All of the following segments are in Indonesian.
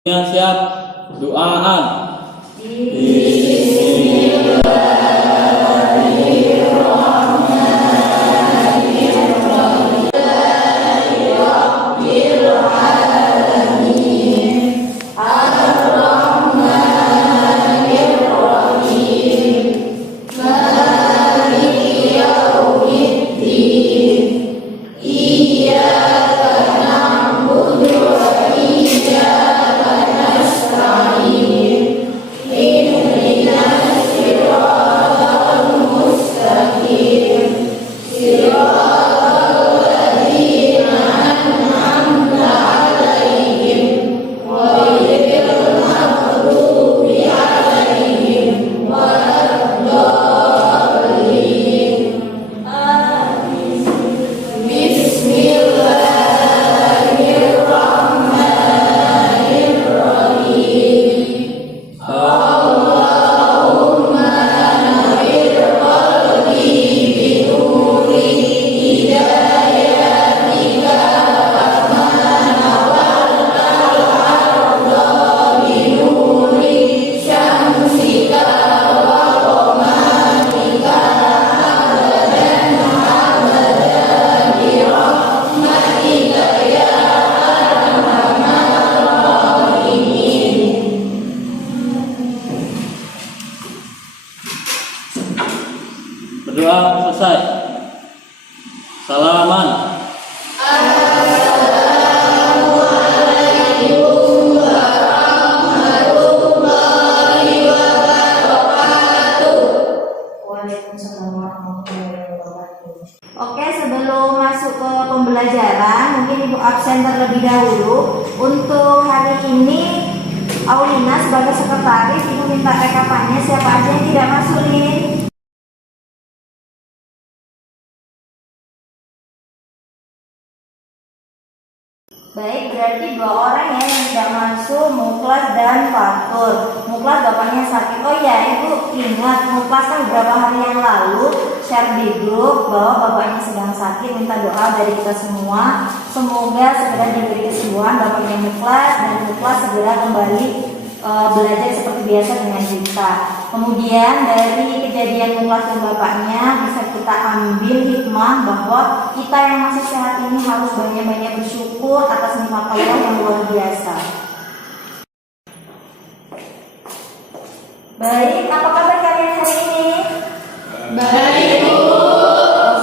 Siap, doaan. Berdoa selesai. Salaman. Assalamualaikum warahmatullahi wabarakatuh. Waalaikumsalam warahmatullahi wabarakatuh. Oke, sebelum masuk ke pembelajaran, mungkin Ibu absen terlebih dahulu. Untuk hari ini, Aulina sebagai sekretaris, Ibu minta rekapannya siapa aja yang tidak masuk nih. Baik, berarti 2 orang ya yang tidak masuk, Muklas dan Fatur. Muklas bapaknya sakit. Oh ya, Ibu ingat Muklas kan beberapa hari yang lalu share di grup bahwa bapaknya sedang sakit. Minta doa dari kita semua, semoga segera diberi kesembuhan bapaknya Muklas dan Muklas segera kembali belajar seperti biasa dengan kita. Kemudian dari kejadian Muklas dan bapaknya bisa kita ambil hikmah bahwa kita yang masih sehat ini harus banyak-banyak bersyukur atas nikmat Allah yang luar biasa. Baik, apa kabar kalian hari ini? Baik, Bu.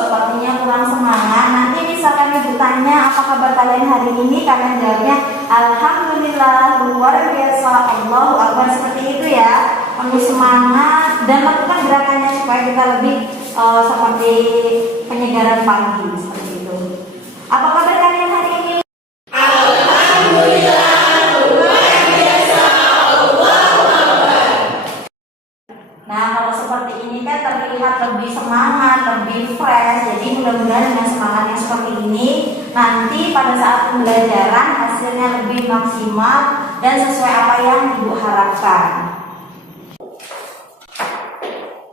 Sepertinya kurang semangat. Nanti misalkan Ibu tanya apa kabar kalian hari ini, kalian jawabnya alhamdulillah, luar biasa, Allahu Akbar, seperti itu ya. Penuh semangat dan lakukan gerakannya supaya kita lebih seperti penyegaran pagi seperti itu. Apa kabar kalian hari ini? Alhamdulillah, luar biasa, Allahu Akbar. Nah, kalau seperti ini kan terlihat lebih semangat, lebih fresh. Jadi mudah-mudahan dengan semangat yang seperti ini nanti pada saat pembelajaran hasilnya lebih maksimal dan sesuai apa yang Ibu harapkan.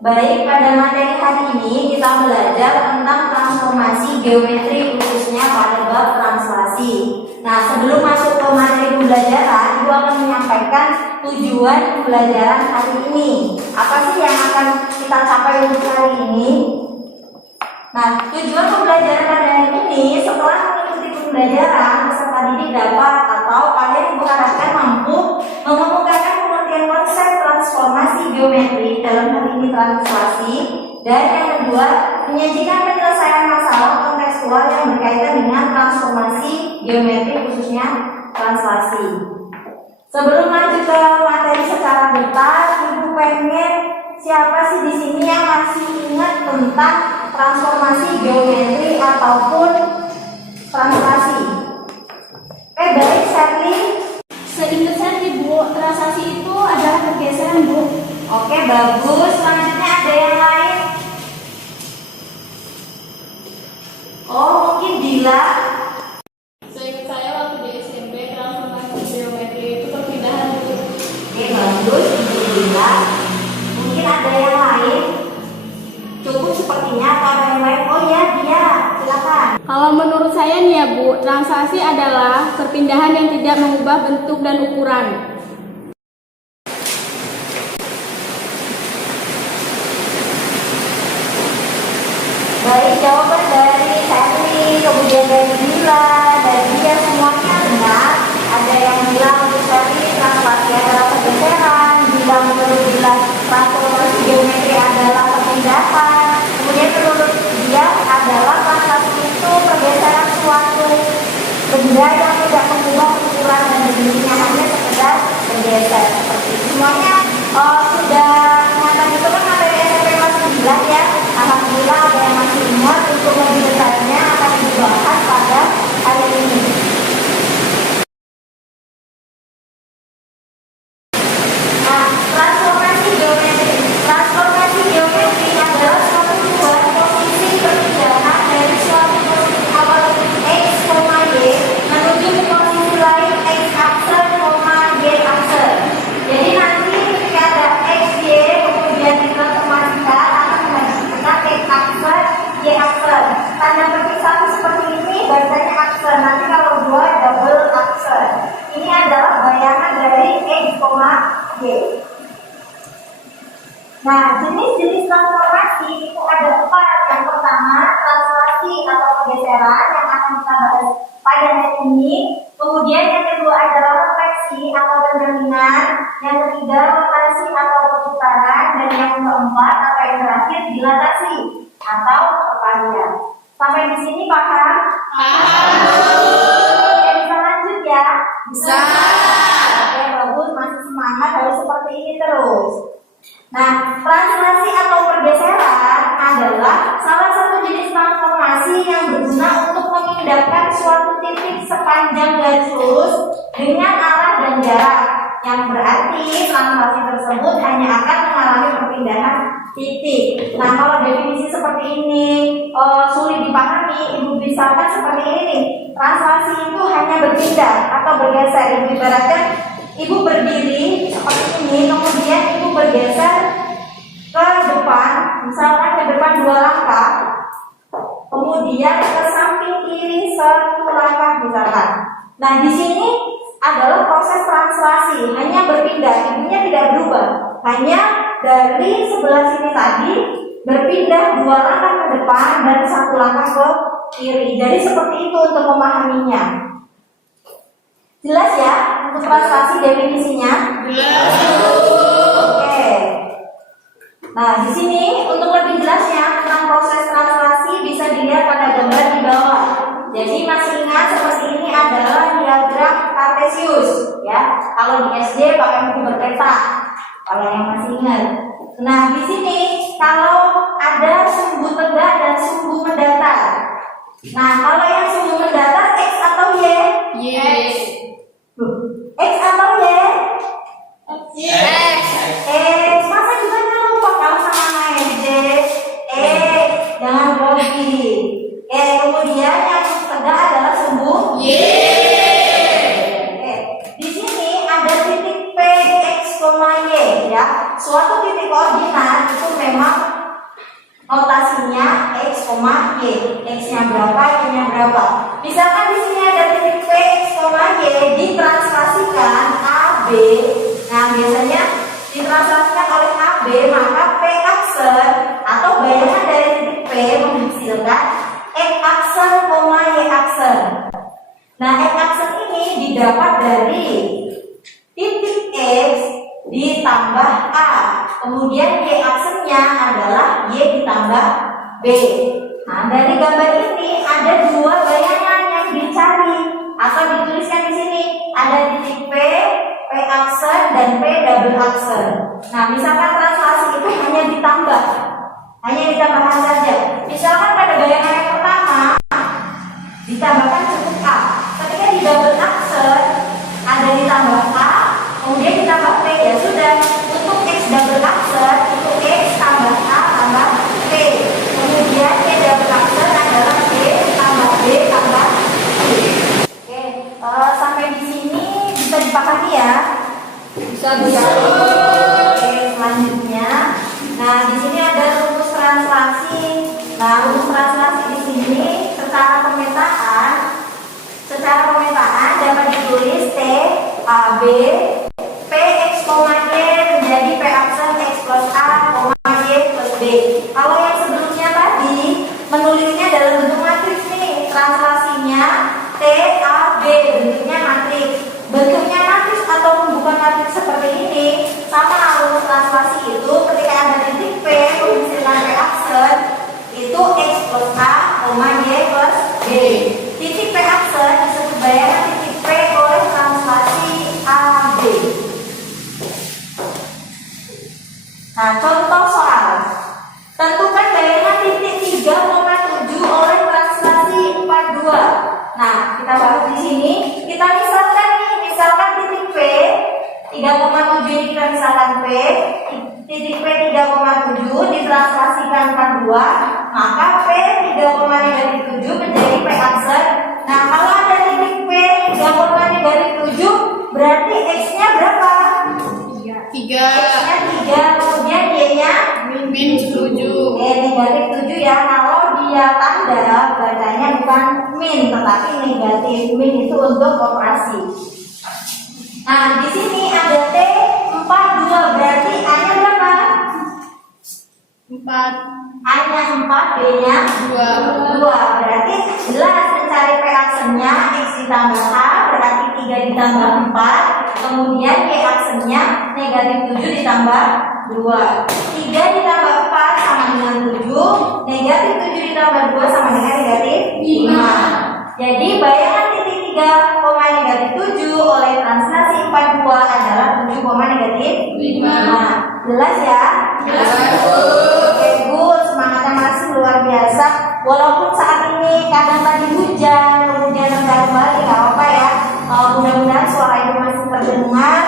Baik, pada materi hari ini kita belajar tentang transformasi geometri khususnya pada bab translasi. Nah, sebelum masuk ke materi pembelajaran, Ibu akan menyampaikan tujuan pembelajaran hari ini. Apa sih yang akan kita capai untuk hari ini? Nah, tujuan pembelajaran pada hari ini setelah mengikuti pembelajaran, peserta didik dapat atau kalian diharapkan mampu mengemukakan pengertian konsep transformasi geometri, dalam hal ini translasi, dan yang kedua menyajikan penyelesaian masalah kontekstual yang berkaitan dengan transformasi geometri khususnya translasi. Sebelum lanjut ke materi secara detail, Ibu pengen siapa sih di sini yang masih ingat tentang transformasi geometri ataupun translasi? Baik, Sherly. Seingat saya Bu, translasi itu adalah pergeseran Bu. Oke, bagus. Selanjutnya ada yang lain? Oh, mungkin Dila. Seingat saya waktu di SMP transformasi geometri itu perpindahan Bu. Oke, bagus. Ibu Dila. Mungkin ada yang lain? Cukup sepertinya atau ada yang lain? Oh ya, dia. Silakan. Kalau menurut saya nih ya Bu, translasi adalah perpindahan yang tidak mengubah bentuk dan ukuran. Baik, jawaban dari Sally, kemudian dari Bila, dari dia semuanya benar. Ada yang bilang untuk Sally translasi adalah pergeseran, Bila menurut Bila transformasi geometri adalah perpindahan. Kemudian menurut dia adalah translasi itu pergeseran suatu benda yang tidak mengubah ukuran dan bentuknya, hanya sekedar bergeser seperti itu. Semuanya sudah nyata gitu kan materi SMP kelas 9 ya. Alhamdulillah ada yang masih ingat, untuk lebih detailnya akan dibahas pada hari ini. Nah, transformasi geometri. Transformasi geometri adalah suatu perubahan posisi perpindahan dari suatu posisi awal x, y menuju ke posisi lain x aksen, y aksen. Jadi nanti ketika ada x, y kemudian ditransformasikan akan menghasilkan x aksen, y aksen. Tanda perpisahan seperti ini bacanya aksen. Nanti kalau dua double aksen. Ini adalah bayangan dari x, y. Nah, jenis-jenis transformasi itu ada 4. Yang pertama, translasi atau pergeseran yang akan kita bahas pada hari ini. Kemudian yang kedua adalah refleksi atau pencerminan. Yang ketiga, rotasi atau perputaran. Dan yang keempat atau yang terakhir, dilatasi atau perpalian. Sampai di sini paham? Oke, bisa lanjut ya? Bisa. Oke, bagus, masih semangat, harus seperti ini terus. Nah, translasi atau pergeseran adalah salah satu jenis transformasi yang berguna untuk memindahkan suatu titik sepanjang garis lurus dengan arah dan jarak, yang berarti translasi tersebut hanya akan mengalami perpindahan titik. Nah, kalau definisi seperti ini sulit dipahami, Ibu misalkan seperti ini nih, translasi itu hanya berpindah atau bergeser. Ibu ibaratkan Ibu berdiri seperti ini, kemudian Ibu bergeser ke depan, misalkan ke depan 2 langkah, kemudian ke samping kiri 1 langkah misalkan. Nah, di sini adalah proses translasi, hanya berpindah, intinya tidak berubah, hanya dari sebelah sini tadi berpindah 2 langkah ke depan dan 1 langkah ke kiri. Jadi seperti itu untuk memahaminya. Jelas ya untuk translasi definisinya? Oke. Nah, di sini untuk lebih jelasnya tentang proses translasi bisa dilihat pada gambar di bawah. Jadi masih ingat seperti ini adalah diagram Cartesius ya. Kalau di SD pakai buku berpeta. Kalau yang masih ingat. Nah, di sini kalau ada sumbu tegak dan sumbu mendatar. Nah, kalau yang sumbu mendatar X atau Y? Yes. X atau Y? Yes. Masa juga jangan lupa kalau sama Z. Jangan grogi. Kemudian yang tegak adalah sumbu Y. Di sini ada titik P, X, Y ya. Suatu titik koordinat itu memang notasinya X, Y. X-nya berapa, Y-nya berapa. Misalkan di sini ada titik P, X, Y, ditranslasikan AB. Nah, biasanya ditranslasikan oleh AB, maka P aksen atau bayangan dari titik P menghasilkan X aksen, Y aksen. Nah, X aksen ini didapat dari titik X ditambah A. Kemudian Y aksennya adalah Y ditambah B. Nah, dari gambar ini ada 2 bayangan yang dicari atau dituliskan di sini. Ada titik P aksen dan P double aksen. Nah, misalkan translasi itu hanya ditambahkan saja. Misalkan pada bayangan yang pertama ditambahkan cukup A. Ketika di double aksen ada ditambah A, kemudian ditambah P, ya sudah. Untuk X double aksen itu X tambah A tambah P. Kemudian Y double aksen adalah Y tambah B tambah I. Oke, sampai di sini bisa dipahami ya? Bisa. Oke, selanjutnya. Nah, di sini ada rumus translasi. Nah, rumus translasi di sini secara P X, Y menjadi P absen X plus A, Y plus B. Kalau yang sebelumnya tadi menulisnya dalam bentuk matriks nih, translasinya T A B, bentuknya matriks. Bentuknya matriks ataupun bukan matriks seperti ini, sama rumus translasi itu ketika ada titik P fungsikan P absen itu X plus A, Y plus B. Titik P absen disebut bayangan titik P oleh translasi AB. Nah, contoh soal. Tentukan bayangan titik 3,7 oleh translasi 42. Nah, kita bahas di sini. Kita misalkan nih, misalkan titik P 3,7 ini kita misalkan P, titik P 3,7 ditranslasikan 42, maka P 3,7 menjadi P absen. Nah, kalau ada titik P 3,7 berarti X-nya berapa? 3 X-nya 3, kemudian Y-nya min 7. negatif 7 ya. Kalau dia tanda bacanya bukan min tetapi negatif. Min itu untuk operasi. Nah, di sini ada T 42 berarti A-nya berapa? 4 A-nya 4, B-nya 2. Berarti jelas mencari P aksennya X ditambah A berarti 3 ditambah 4. Kemudian Y aksennya negatif 7 ditambah 2. 3 ditambah 4 sama dengan 7. Negatif 7 ditambah 2 sama dengan negatif 5. Jadi bayangan titik 3, negatif 7 oleh translasi 42 adalah 7, negatif 5. Jelas ya? Jelas. Oke, good. Semangatnya masih luar biasa. Walaupun saat ini kadang tadi hujan, kemudian rendah kembali, nggak apa-apa ya. Mudah-mudahan suara itu masih terdengar.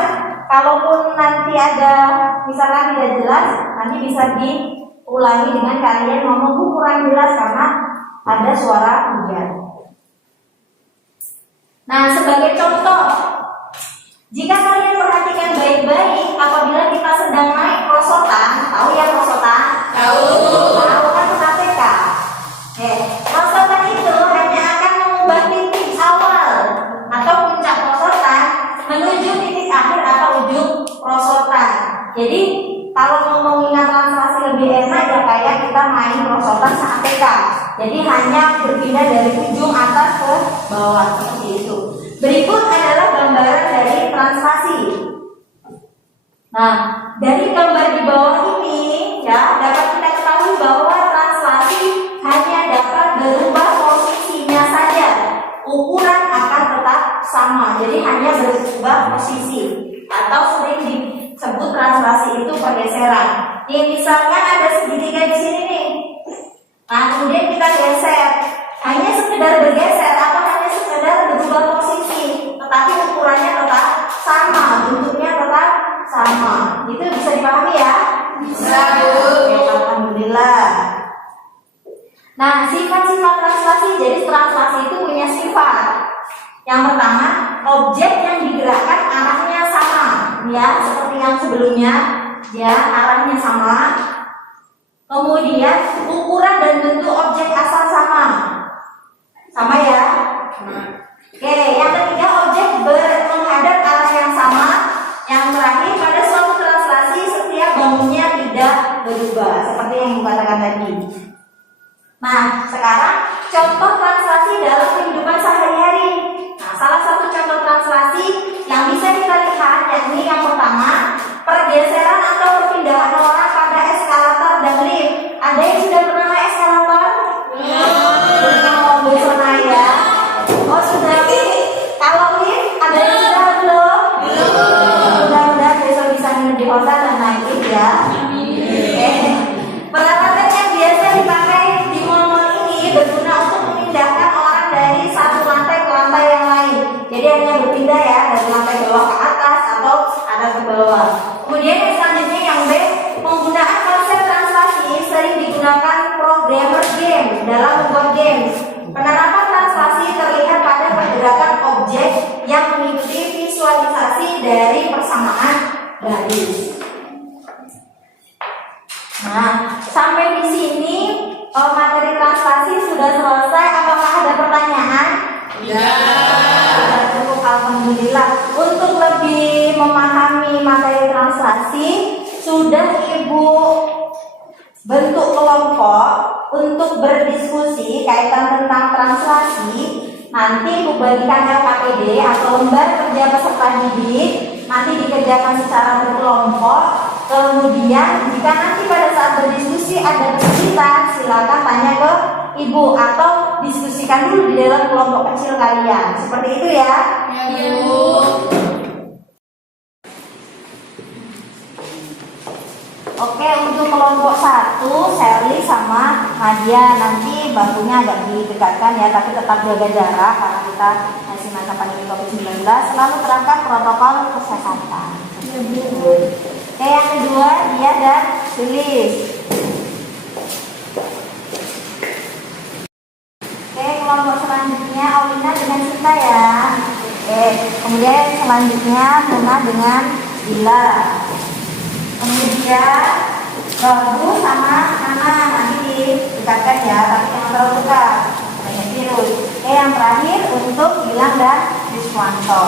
Kalaupun nanti ada misalkan tidak jelas, nanti bisa diulangi dengan kalian ngomong kurang jelas karena ada suara hujan. Nah, sebagai contoh, jika kalian perhatikan baik-baik, apabila kita sedang naik prosotan, tahu ya prosotan? Tahu kan KPK. Prosotan itu hanya akan mengubah titik awal atau puncak prosotan menuju titik akhir atau ujung prosotan. Jadi kalau mau mengingat translasi lebih enak ya kayak kita main prosotan KPK. Jadi hanya berpindah dari ujung atas ke bawah seperti itu. Berikut adalah gambaran dari translasi. Nah, dari gambar di bawah ini ya dapat kita ketahui bahwa translasi hanya dapat berubah posisinya saja. Ukuran akan tetap sama. Jadi hanya berubah posisi atau sering disebut translasi itu pergeseran. Ini misalkan ada segitiga di sini nih. Nah, kemudian kita geser. Hanya sekedar bergeser atau hanya sekedar berubah posisi, tetapi ukurannya tetap sama, bentuknya tetap sama. Itu bisa dipahami ya? Bisa, Bu. Alhamdulillah. Nah, sifat-sifat translasi. Jadi translasi itu punya sifat. Yang pertama, objek yang digerakkan arahnya sama, ya, seperti yang sebelumnya, ya, arahnya sama. Kemudian ukuran dan bentuk objek asal sama. Sama ya? Oke, yang ketiga objek menghadap arah yang sama. Yang terakhir pada suatu translasi setiap bangunnya tidak berubah seperti yang dikatakan tadi. Nah, sekarang contoh translasi dalam kehidupan sehari-hari. Nah, salah satu contoh translasi yang bisa kita lihat yakni yang pertama, pergeseran atau perpindahan orang pada eskalator dan lift. Ada yang sudah pernah naik eskalator? Belum. Mobil naik ya? Oh sudah. Kalau lift ada yang sudah belum? Mudah-mudahan besok bisa nginep di hotel dan naik lift ya. Peralatan yang biasa dipakai di mal-mal ini berguna untuk memindahkan orang dari satu lantai ke lantai yang lain. Jadi hanya berpindah ya dari lantai bawah ke atas atau atas ke bawah. Kemudian yang selanjutnya yang B, penggunaan konsep translasi sering digunakan programmer game dalam membuat games. Penerapan translasi terlihat pada pergerakan objek yang mengikuti visualisasi dari persamaan baris. Nah, sampai di sini materi translasi sudah selesai. Apakah ada pertanyaan? Ya. Sudah cukup, alhamdulillah. Untuk lebih translasi sudah Ibu bentuk kelompok untuk berdiskusi kaitan tentang translasi. Nanti Ibu bagikan LKPD atau lembar kerja peserta didik, nanti dikerjakan secara berkelompok. Kemudian jika nanti pada saat berdiskusi ada kesulitan, silakan tanya ke Ibu atau diskusikan dulu di dalam kelompok kecil kalian. Seperti itu ya. Ya, Bu. Oke, untuk kelompok 1, Sherly sama Nadia, nanti bangkunya agak didekatkan ya, tapi tetap jaga jarak karena kita masih masa pandemi COVID-19. Selalu terapkan protokol kesehatan. Oke, yang kedua Dia dan Lilis. Oke, kelompok selanjutnya Aulina dengan Sinta ya. Oke, kemudian selanjutnya Muna dengan Dila. Kemudian Robu sama Nana, nanti didekatkan ya, tapi jangan terlalu dekat, banyak virus. Oke, yang terakhir untuk Gilang dan Wiswanto.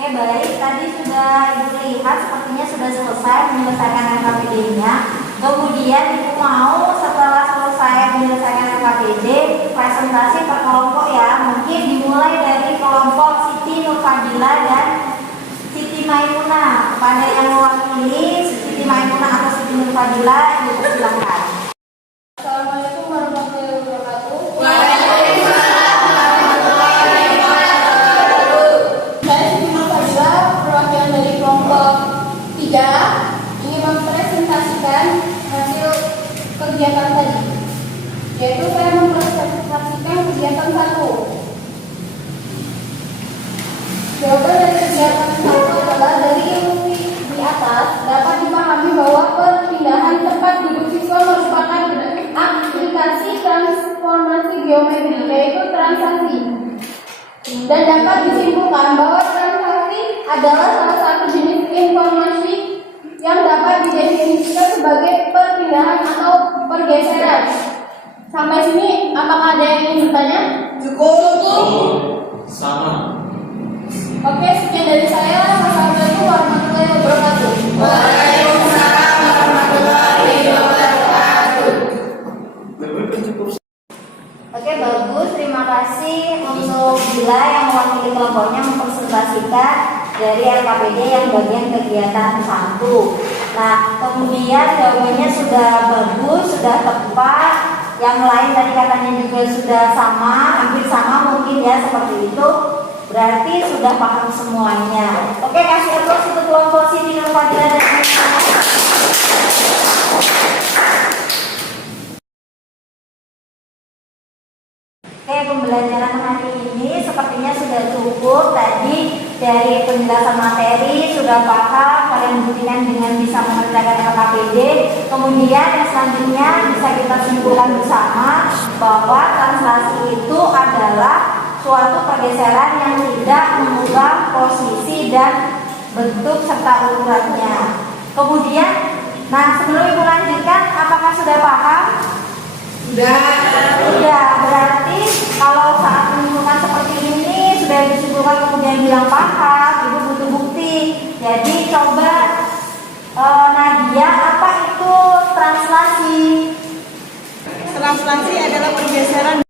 Oke, baik, tadi sudah Ibu lihat sepertinya sudah selesai menyelesaikan LKPD-nya. Kemudian Ibu mau setelah selesai menyelesaikan LKPD, presentasi per kelompok ya. Mungkin dimulai dari kelompok Siti Nurfadila dan Siti Maimunah. Kepada yang mewakili Siti Maimunah atau Siti Nurfadila, Ibu silakan. Assalamualaikum warahmatullahi wabarakatuh. Perwakilan dari kelompok 3 ingin mempresentasikan hasil kegiatan tadi, yaitu saya mempresentasikan kegiatan 1. Jawaban dari kegiatan 1 adalah dari ilmu di atas dapat dipahami bahwa perpindahan tempat duduk siswa merupakan aplikasi transformasi geometri, yaitu translasi, dan dapat disimpulkan bahwa translasi adalah salah satu jenis informasi yang dapat didefinisikan sebagai perpindahan atau pergeseran. Sampai sini, apakah ada yang ingin bertanya? Cukup. Sama. Oke, sekian dari saya. Wassalamualaikum warahmatullahi wabarakatuh. Waalaikumsalam warahmatullahi wabarakatuh. Oke, bagus. Terima kasih untuk Bila yang mewakili kelompoknya mempresentasikan dari LKPD yang bagian kegiatan 1. Nah, kemudian jawabannya sudah bagus, sudah tepat. Yang lain tadi katanya juga sudah sama, hampir sama mungkin ya, seperti itu. Berarti sudah paham semuanya. Oke, kasih aplaus untuk kelompok Siti Nurfadila dan Maimunah. Oke, pembelajaran hari ini sepertinya sudah cukup. Tadi dari penjelasan materi sudah paham, kalian buktikan dengan bisa mengerjakan LKPD. Kemudian yang selanjutnya bisa kita simpulkan bersama bahwa translasi itu adalah suatu pergeseran yang tidak mengubah posisi dan bentuk serta ukurannya. Kemudian, nah sebelum Ibu lanjutkan, apakah sudah paham? Sudah, berarti kalau saat menyimpulkan seperti ini sudah disimpulkan kemudian bilang paham, Ibu butuh bukti. Jadi coba Nadia, apa itu translasi? translasi adalah pergeseran.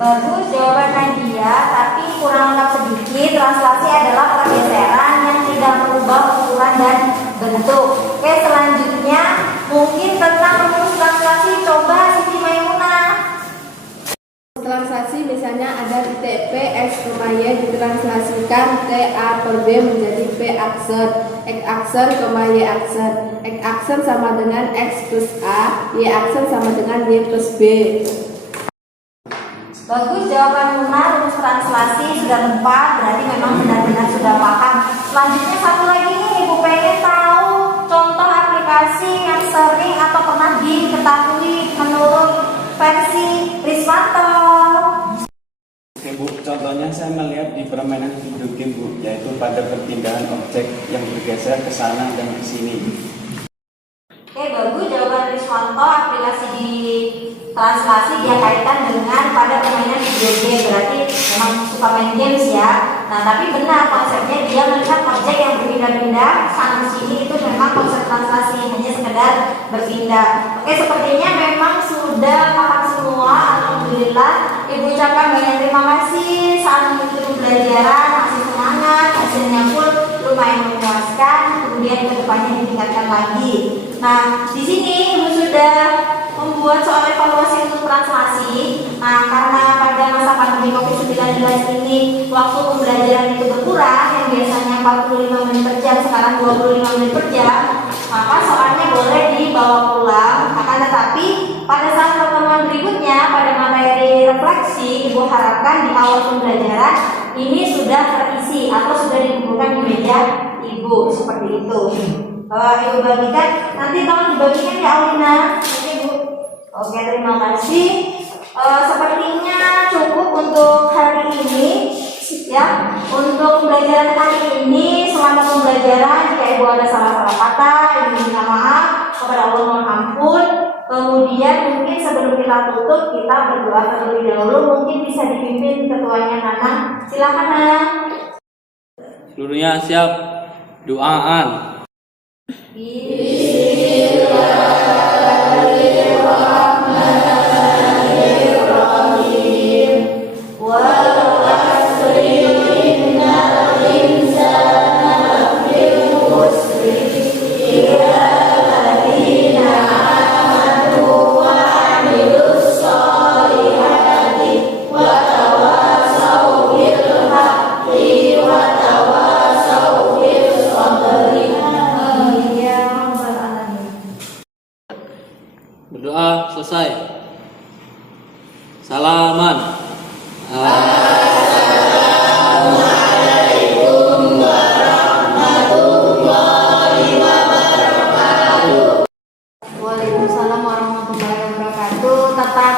Bagus jawaban Nadia, tapi kurang lengkap sedikit. Translasi adalah pergeseran yang tidak merubah ukuran dan bentuk. Oke, selanjutnya mungkin tentang rumus translasi. Coba Siti Maimunah. Translasi misalnya ada titik P X, Y ditranslasikan T A per B menjadi P aksen, X aksen, Y aksen. X aksen sama dengan X plus A, Y aksen sama dengan Y plus B. Bagus jawaban Luna, rumus translasi sudah tepat, berarti memang benar-benar sudah paham. Selanjutnya satu lagi nih, Ibu pengen tahu contoh aplikasi yang sering atau pernah diketahui menurut versi Rismanto. Oke Bu, contohnya saya melihat di permainan video game Bu, yaitu pada perpindahan objek yang bergeser ke sana dan ke sini. Oke, bagus jawaban Rismanto. Aplikasi di translasi dia kaitkan dengan pada permainan video game, berarti memang suka main games ya. Nah, tapi benar konsepnya dia melihat objek yang berpindah-pindah sana sini itu memang konsep translasi, hanya sekedar berpindah. Oke, sepertinya memang sudah paham semua. Alhamdulillah. Ibu ucapkan banyak terima kasih saat mengikuti pembelajaran, masih semangat, hasilnya pun lumayan memuaskan. Kemudian kedepannya ditingkatkan lagi. Nah, di sini Ibu sudah membuat soal evaluasi untuk translasi. Nah, karena pada masa pandemi COVID-19 ini waktu pembelajaran itu berkurang, yang biasanya 45 menit per jam sekarang 25 menit per jam, maka soalnya boleh dibawa pulang. Akan tetapi pada saat pertemuan berikutnya pada materi refleksi, Ibu harapkan di awal pembelajaran ini sudah terisi atau sudah dikumpulkan di meja Ibu, seperti itu. Ibu bagikan, nanti tolong dibagikan ya Aulina. Oke Bu. Oke, terima kasih. Sepertinya cukup untuk hari ini ya. Untuk pembelajaran kali ini, selama pembelajaran jika Ibu ada salah-salah kata, Ibu minta maaf kepada Allah, mohon ampun. Kemudian mungkin sebelum kita tutup, kita berdoa terlebih dahulu. Mungkin bisa dipimpin ketuanya Nana. Silakan Nana. Seluruhnya siap. Doaan. Berdoa selesai. Salaman. Waalaikumsalam warahmatullahi wabarakatuh. Tetap